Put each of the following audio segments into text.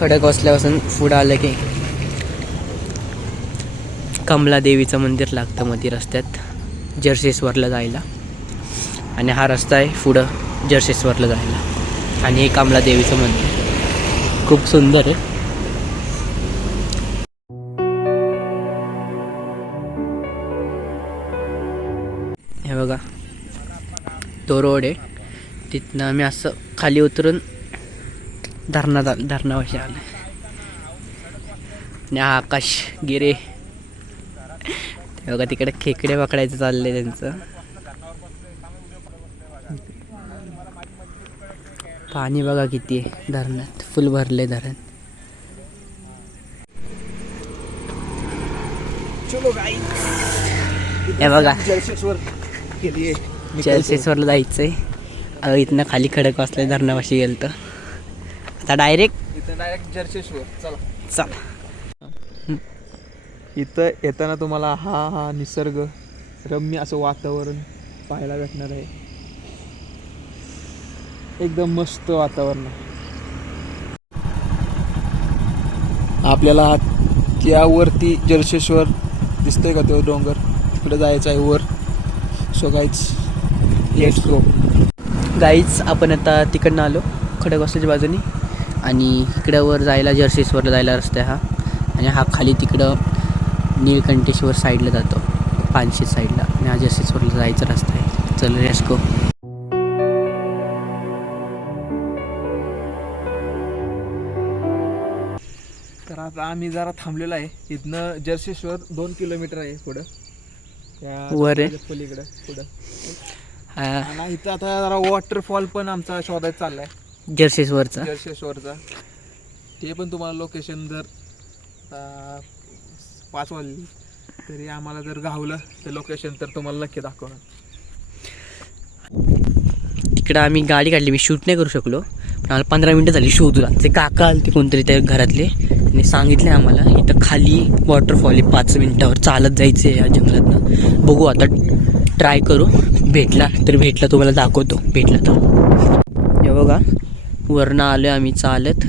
खडकवासल्यापासून पुढं आलं की कमला देवीचं मंदिर लागतं मध्ये रस्त्यात जर्सेश्वरला जायला. आणि हा रस्ता आहे पुढं जर्सेश्वरला जायला. आणि हे कमला देवीचं मंदिर खूप सुंदर आहे. हे बघा तो रोड आहे. तिथनं आम्ही असं खाली उतरून धरणापाशी आलं. आणि हा आकाश गिरे ते बघा तिकडे खेकडे पकडायचं चाललंय त्यांचं. पाणी बघा किती आहे धरणात, फुल भरले धरण. हे बघा जलसेश्वरला जायचंय. इथनं खाली खडकवासला धरणापाशी गेलतो. आता डायरेक्ट जर्सेश्वर. चला. इथं येताना तुम्हाला हा निसर्ग रम्य असं वातावरण पाहायला भेटणार आहे. एकदम मस्त वातावरण आहे. आपल्याला त्यावरती जलशेश्वर दिसतंय का तो डोंगर, तिकडे जायचं आहे वर. So guys let's go. गाईच आपण आता तिकडनं आलो खडकवासल्याच्या बाजूने. आणि इकडं वर जायला जर्सेश्वरला जायला रस्ता आहे हा. आणि हा खाली तिकडं नीलकंठेश्वर साईडला जातो, पानशेत साईडला. आणि हा जर्सेश्वरला जायचा रस्ता आहे. चल लेट्स गो. तर आता आम्ही जरा थांबलेलो आहे. इथनं जर्सेश्वर 2 किलोमीटर आहे पुढं वर आहे पलीकडं पुढं. हा आणि इथं आता जरा वॉटरफॉल पण आमचा शोधायचा चाललाय जर्सेश्वरचा. ते पण तुम्हाला लोकेशन जर 5 वाजली तरी आम्हाला जर गावलं ते लोकेशन तर तुम्हाला नक्की दाखवणार. तिकडं आम्ही गाडी काढली, मी शूट नाही करू शकलो. पण आम्हाला 15 मिनटं झाली शोधूला. ते काका आले ते कोणतरी त्या घरातले, आणि सांगितले आम्हाला इथं खाली वॉटरफॉल आहे. 5 मिनटावर चालत जायचं आहे या जंगलातनं. बघू आता ट्राय करू. भेटला तर भेटला, तुम्हाला दाखवतो भेटला तर. हे बघा वरनं आलो आम्ही चालत.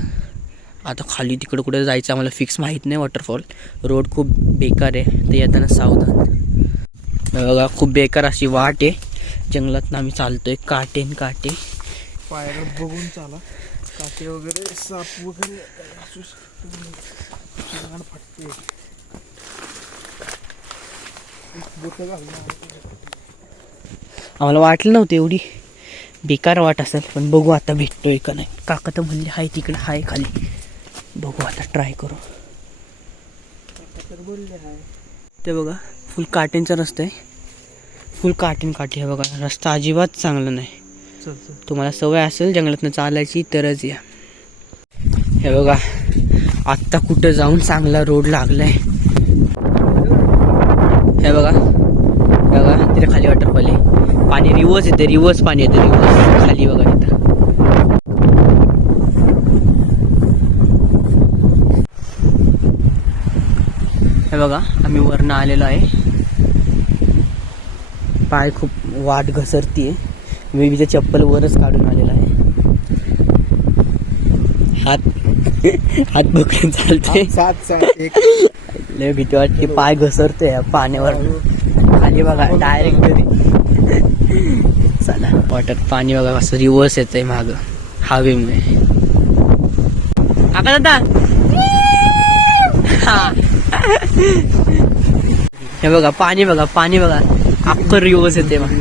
आता खाली तिकडं कुठं जायचं आम्हाला फिक्स माहीत नाही. वॉटरफॉल रोड खूप बेकार आहे, तर येताना सावधान. हे बघा खूप बेकार अशी वाट आहे जंगलातनं आम्ही चालतोय. काटे पायऱ्या बघून चाला. काटे वगैरे साप वगैरे फाटते. आम्हाला वाटलं नव्हतं एवढी बेकार वाट असेल, पण बघू आता भेटतोय का नाही. काका तर म्हणले हाय तिकडे हाय खाली. बघू आता ट्राय करू. ते बघा फुल काटेंचा रस्ता आहे, फुल काटे. हे बघा रस्ता अजिबात चांगला नाही. तुम्हाला सवय असेल जंगलातनं चालायची तरच या. हे बघा आत्ता कुठं जाऊन चांगला रोड लागलाय. हे बघा तिथे खाली वॉटरफॉल आहे. पाणी रिवर्स येते, रिवर्स पाणी येते रिवर्स खाली बघा तिथं. हे बघा आम्ही वरनं आलेलो आहे. पाय खूप वाट घसरतीये. मी तिच्या चप्पल वरच काढून आलेला आहे. हात पकडून चालते. लय भीती वाटते, पाय घसरते पाण्यावर. खाली बघा डायरेक्ट घरी. चला वॉटर पाणी बघा कसं रिवर्स येतंय मागं हवेमुळे. आका दादा हे बघा पाणी बघा अख्खं रिवर्स येते मग.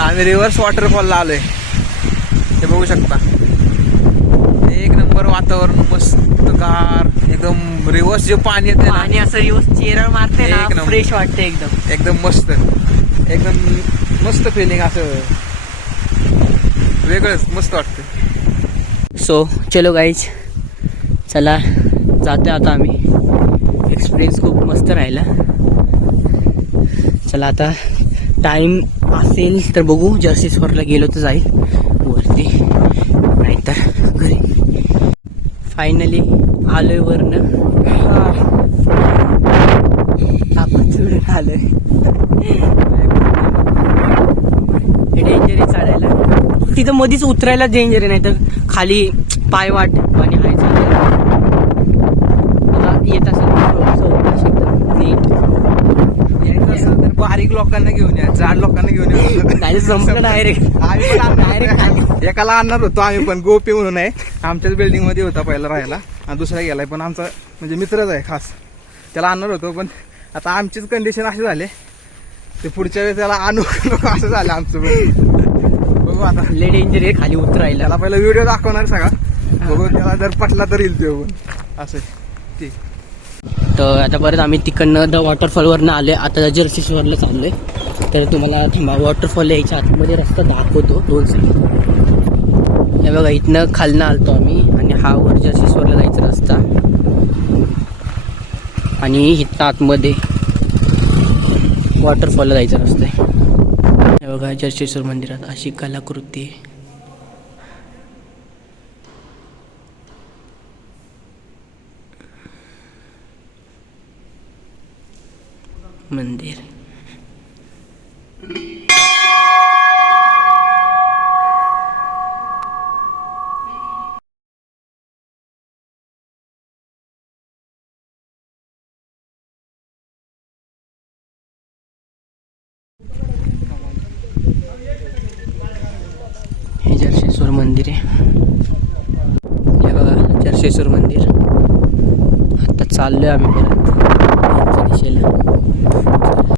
आम्ही रिव्हर्स वॉटरफॉलला आलोय. हे बघू शकता. एक नंबर वातावरण, मस्त गार एकदम. रिव्हर्स जे पाणी येते ना, आणि असं रिव्हर्स चेहरा मारते ना, फ्रेश वाटते एकदम मस्त. एकदम मस्त फिलिंग, असं वेगळंच मस्त वाटतं. सो चलो गाईज, चला जाते आता आम्ही. एक्सपिरियन्स खूप मस्त राहिला. चला आता टाइम असेल तर बघू, जर्सीश्वरला गेलो तर जाईल वरती, नाहीतर घरी. फायनली आलोय वरनं. आपण चढून आलोय. डेंजर आहे चढायला तिथं, मधीच उतरायला डेंजर आहे, नाही तर खाली पाय वाट आणि आहे चालायला. बघा येत असेल नीट. यायचं असेल तर बारीक लोकांना घेऊन या, जाड लोकांना घेऊन या. नाही संपलं डायरेक्ट. आम्ही पण डायरेक्ट एकाला आणणार होतो आम्ही पण, गोपी म्हणून आहे, आमच्याच बिल्डिंग मध्ये होता पहिला राहायला, आणि दुसरा गेलाय, पण आमचा म्हणजे मित्रच आहे खास, त्याला आणणार होतो. पण आता आमचीच कंडिशन अशी झाली, ते पुढच्या वेळेस त्याला आणू नको असं झालं आमचं पण. बघू आता, लय डेंजर आहे खाली उतरायला. त्याला पहिला व्हिडिओ दाखवणार सगळा, बघू त्याला जर पटला तर येईल ते पण असं. ठीक. तर आता परत आम्ही तिकडनं द वॉटरफॉलवरनं आलोय, आता जर्सीश्वरला चाललोय. तर तुम्हाला थांबा, वॉटरफॉल यायच्या आतमध्ये रस्ता दाखवतो, 2 साईड. हे बघा इथनं खालनं आलतो आम्ही, आणि हा वर जर्सीश्वरला जायचा रस्ता, आणि इथं आतमध्ये वॉटरफॉलला जायचा रस्ता आहे. हे बघा जर्सीश्वर मंदिरात अशी कलाकृती आहे. मंदिर हे जर्सीश्वर मंदिर आहे. हे बघा जर्सीश्वर मंदिर. आता चाललोय आम्ही परत.